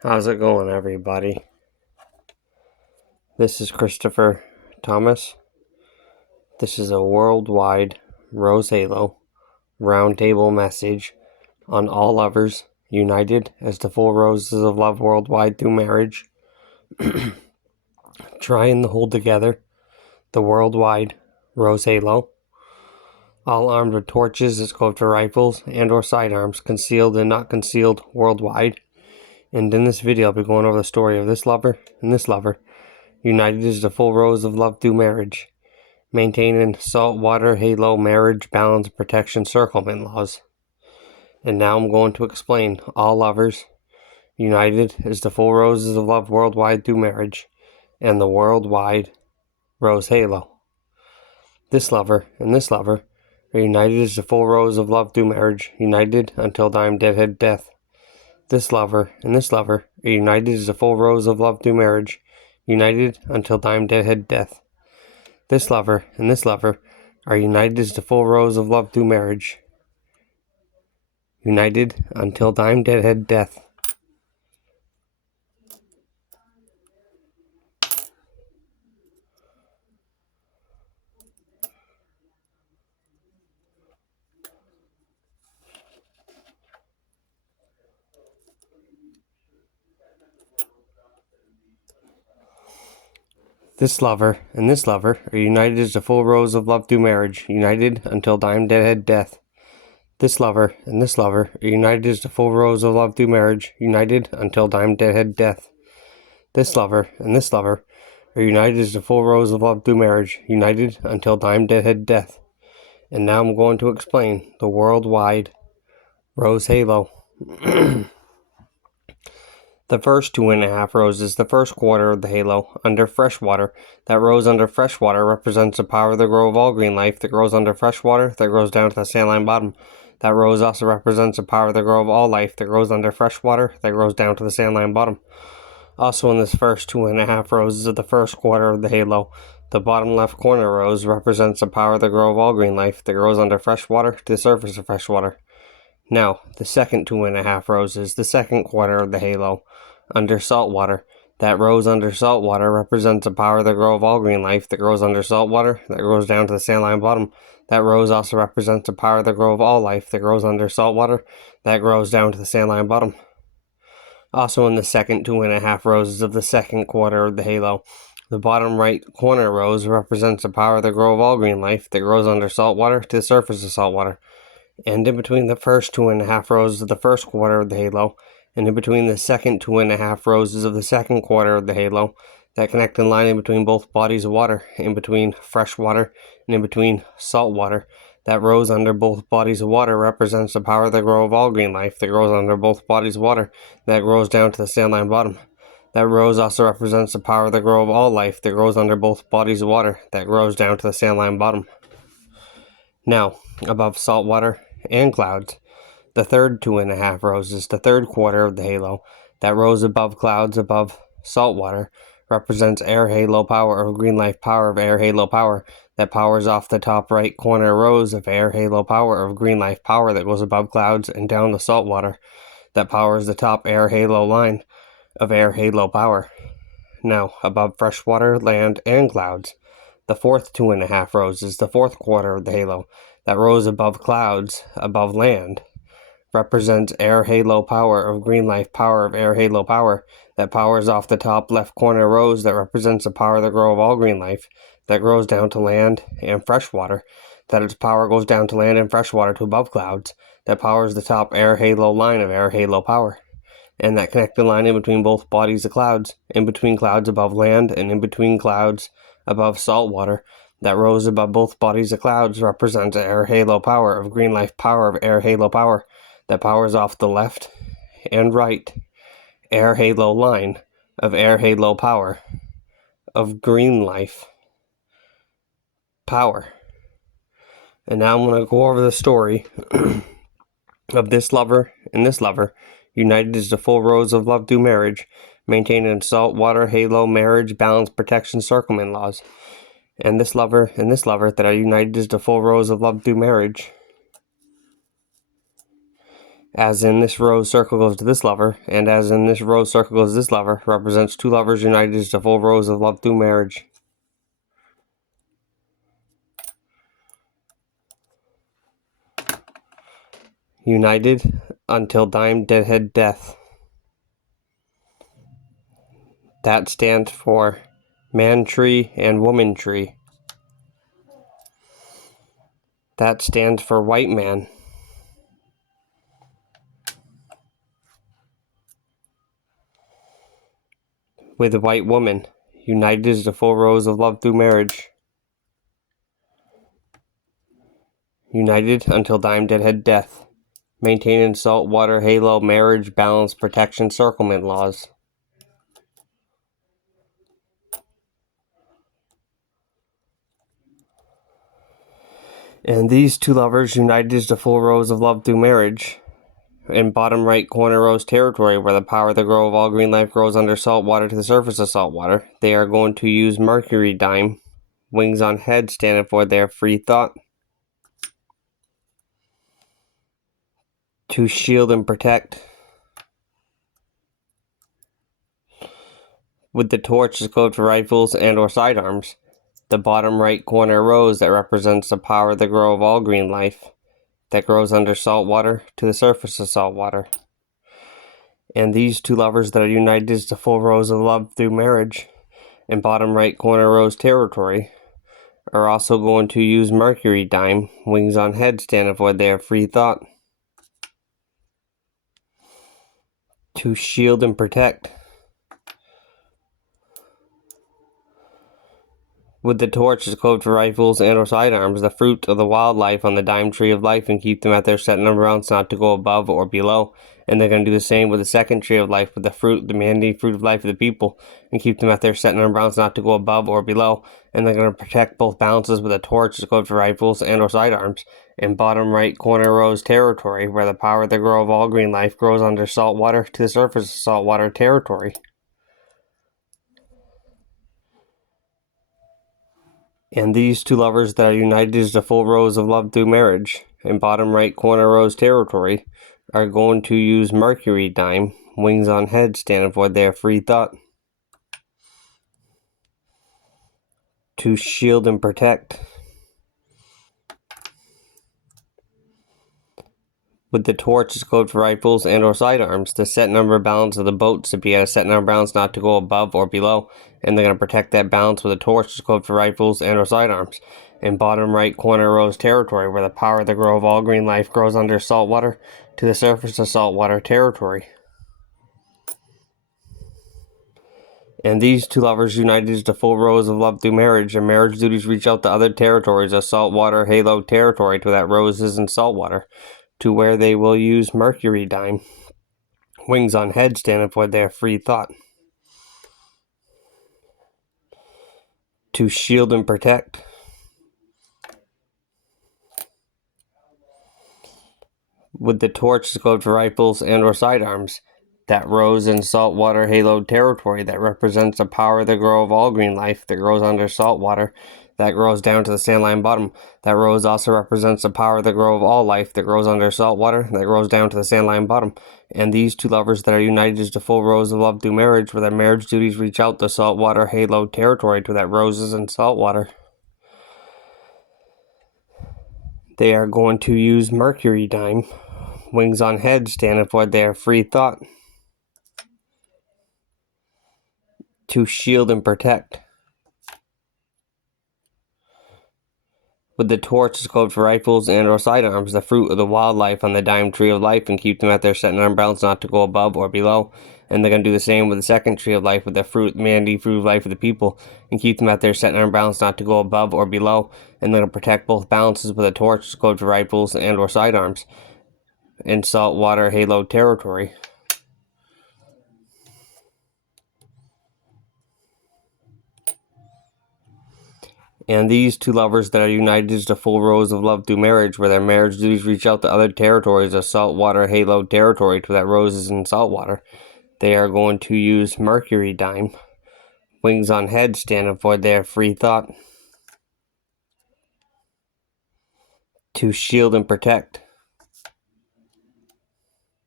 How's it going, everybody? This is Christopher Thomas. This is a worldwide Rose Halo roundtable message on all lovers united as the full roses of love worldwide through marriage, trying to hold together the worldwide Rose Halo, all armed with torches, escoped rifles, and or sidearms, concealed and not concealed worldwide. And in this video, I'll be going over the story of this lover and this lover, united as the full rose of love through marriage, maintaining saltwater halo marriage balance protection circlement laws. And now I'm going to explain all lovers, united as the full roses of love worldwide through marriage, and the worldwide rose halo. This lover and this lover are united as the full rose of love through marriage, united until thine deadhead death. This lover and this lover are united as the full rose of love through marriage, united until thine deadhead death. This lover and this lover are united as the full rose of love through marriage, united until thine deadhead death. This lover and this lover are united as the full rose of love through marriage, united until thine deadhead death. This lover and this lover are united as the full rose of love through marriage, united until thine deadhead death. This lover and this lover are united as the full rose of love through marriage, united until thine deadhead death. And now I'm going to explain the worldwide rose halo. The first 2.5 roses, the first quarter of the halo, under freshwater. That rose under freshwater represents the power that grows of all green life that grows under freshwater, that grows down to the saline bottom. That rose also represents the power that grows of all life that grows under freshwater, that grows down to the saline bottom. Also in this first 2.5 roses of the first quarter of the halo, the bottom left corner rose represents the power that grows of all green life that grows under freshwater to the surface of freshwater. Now, the second 2.5 roses, the second quarter of the halo, under saltwater. That rose under saltwater represents the power that grows of all green life that grows under saltwater, that grows down to the saline bottom. That rose also represents the power that grows of all life that grows under saltwater, that grows down to the saline bottom. Also in the second 2.5 roses of the second quarter of the halo, the bottom right corner rose represents the power that grows of all green life that grows under saltwater to the surface of saltwater. And in between the first 2.5 roses of the first quarter of the halo, and in between the second 2.5 roses of the second quarter of the halo, that connect in line in between both bodies of water, in between fresh water and in between salt water, that rose under both bodies of water represents the power that grows of all green life that grows under both bodies of water, that grows down to the saline bottom. That rose also represents the power that grows of all life that grows under both bodies of water, that grows down to the saline bottom. Now, above salt water and clouds, the third 2.5 roses, the third quarter of the halo, that rose above clouds, above salt water, represents air halo power of green life power of air halo power, that powers off the top right corner rose of air halo power of green life power that goes above clouds and down the salt water, that powers the top air halo line of air halo power. Now, above freshwater, land, and clouds, the fourth 2.5 roses, the fourth quarter of the halo, that rose above clouds, above land, represents air halo power of green life power of air halo power, that powers off the top left corner rose that represents the power that grows of all green life, that grows down to land and freshwater, that its power goes down to land and freshwater to above clouds, that powers the top air halo line of air halo power, and that connecting line in between both bodies of clouds, in between clouds above land and in between clouds above salt water, that rose above both bodies of clouds represents air halo power of green life power of air halo power, that powers off the left and right air halo line of air halo power of green life power. And now I'm going to go over the story of this lover and this lover, united as the full rose of love through marriage, maintaining saltwater halo marriage balance protection circlement laws. And this lover that are united as the full rose of love through marriage, As in this rose circle goes to this lover, and as in this rose circle goes to this lover, represents two lovers united as a full rose of love through marriage. United until time, deadhead, death. That stands for man tree and woman tree. That stands for white man. With a white woman, united as a full rose of love through marriage. United until time, deadhead, death. Maintaining salt water, halo, marriage, balance, protection, circlement laws. And these two lovers united as the full rose of love through marriage. In bottom right corner rose territory, where the power of the grow of all green life grows under salt water to the surface of salt water, they are going to use Mercury dime, wings on head, standing for their free thought, to shield and protect. With the torch is code for rifles and or sidearms. The bottom right corner rose that represents the power of the grow of all green life that grows under salt water to the surface of salt water. And these two lovers that are united as the full rose of love through marriage, in bottom right corner rose territory, are also going to use Mercury dime, wings on head, standing for their free thought, to shield and protect. With the torch is code for rifles and or sidearms, the fruit of the wildlife on the dime tree of life, and keep them at their set number ounce, not to go above or below. And they're going to do the same with the second tree of life, with the fruit, the manly fruit of life of the people, and keep them at their set number ounce, not to go above or below. And they're going to protect both balances with a torch is code for rifles and or sidearms. In bottom right corner rose territory, where the power of the grow of all green life grows under salt water to the surface of salt water territory. And these two lovers that are united as the full rose of love through marriage, in bottom right corner rose territory, are going to use Mercury dime, wings on head, standing for their free thought, to shield and protect. With the torch is code for rifles and or sidearms, the set number balance of the boats to be at a set number balance, not to go above or below, and they're going to protect that balance with a torch is code for rifles and or sidearms. In bottom right corner rose territory, where the power of the grow of all green life grows under salt water to the surface of salt water territory. And these two lovers united as the full rose of love through marriage, and marriage duties reach out to other territories of saltwater halo territory, to that rose is in saltwater, to where they will use Mercury dime, wings on head, standing for their free thought, to shield and protect. With the torch is code for rifles and or sidearms, that rose in saltwater halo territory that represents the power of the grow of all green life that grows under salt water, that grows down to the sandline bottom. That rose also represents the power of the grow of all life that grows under salt water, that grows down to the sandline bottom. And these two lovers that are united as the full rose of love through marriage, where their marriage duties reach out the saltwater halo territory to that roses in saltwater. They are going to use Mercury dime, wings on head, standing for their free thought, to shield and protect. With the torch is code for rifles and or sidearms, the fruit of the wildlife on the dime tree of life, and keep them at their set number balance, not to go above or below. And they're going to do the same with the second tree of life, with the fruit, manly fruit of life of the people, and keep them at their set number balance, not to go above or below. And they're going to protect both balances with a torch is code for rifles and or sidearms in saltwater halo territory. And these two lovers that are united as the full rose of love through marriage, where their marriage duties reach out to other territories of saltwater halo territory, to that rose is in saltwater, they are going to use Mercury dime, wings on head, standing for their free thought, to shield and protect.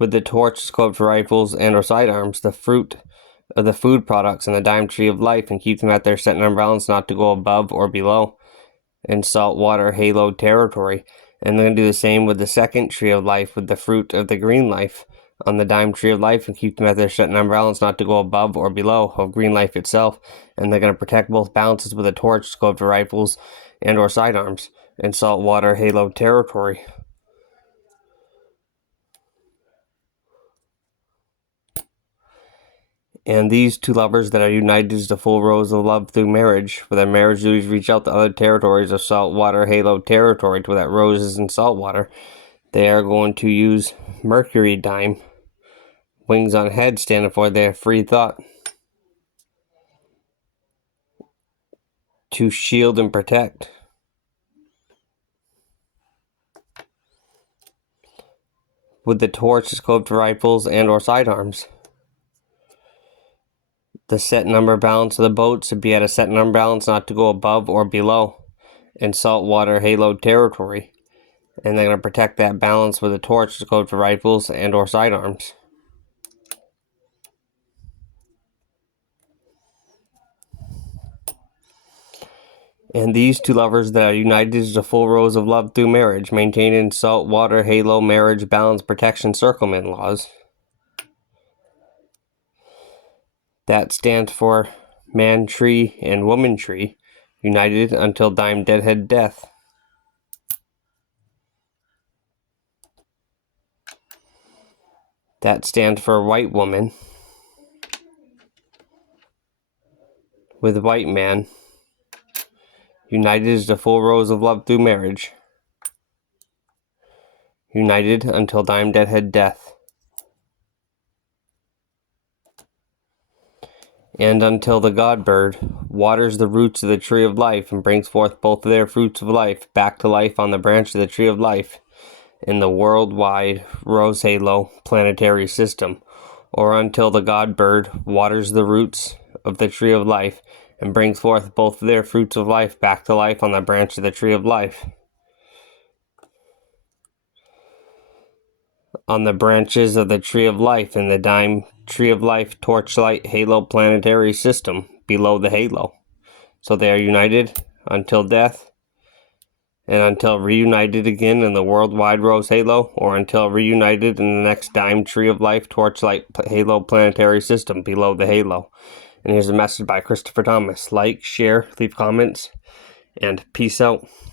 With the torch, scoped rifles, and or sidearms, the fruit of the food products in the dime tree of life, and keep them at their set number balance, not to go above or below in saltwater halo territory. And they're going to do the same with the second tree of life, with the fruit of the green life on the dime tree of life, and keep them at their set number balance, not to go above or below of green life itself. And they're going to protect both balances with a torch, scoped rifles, and or sidearms in saltwater halo territory. And these two lovers that are united as the full rose of love through marriage, for their marriage duties reach out to other territories of saltwater halo territory, to where that rose is in saltwater. They are going to use Mercury dime, wings on head, standing for their free thought, to shield and protect. With the torch, scoped rifles, and or sidearms. The set number balance of the boat should be at a set number balance, not to go above or below in saltwater halo territory. And they're going to protect that balance with a torch, scoped rifles, and or sidearms. And these two lovers that are united as a full rose of love through marriage, maintained in saltwater halo marriage balance protection circlement laws. That stands for man tree and woman tree, united until dime deadhead death. That stands for white woman with white man, united as the full rose of love through marriage, united until dime deadhead death. And until the god bird waters the roots of the tree of life and brings forth both of their fruits of life back to life on the branch of the tree of life in the worldwide rose halo planetary system, or until the god bird waters the roots of the tree of life and brings forth both of their fruits of life back to life on the branch of the tree of life. On the branches of the tree of life in the dime tree of life torchlight halo planetary system below the halo. So they are united until death, and until reunited again in the worldwide rose halo, or until reunited in the next dime tree of life torchlight halo planetary system below the halo. And here's a message by Christopher Thomas. Like, share, leave comments, and peace out.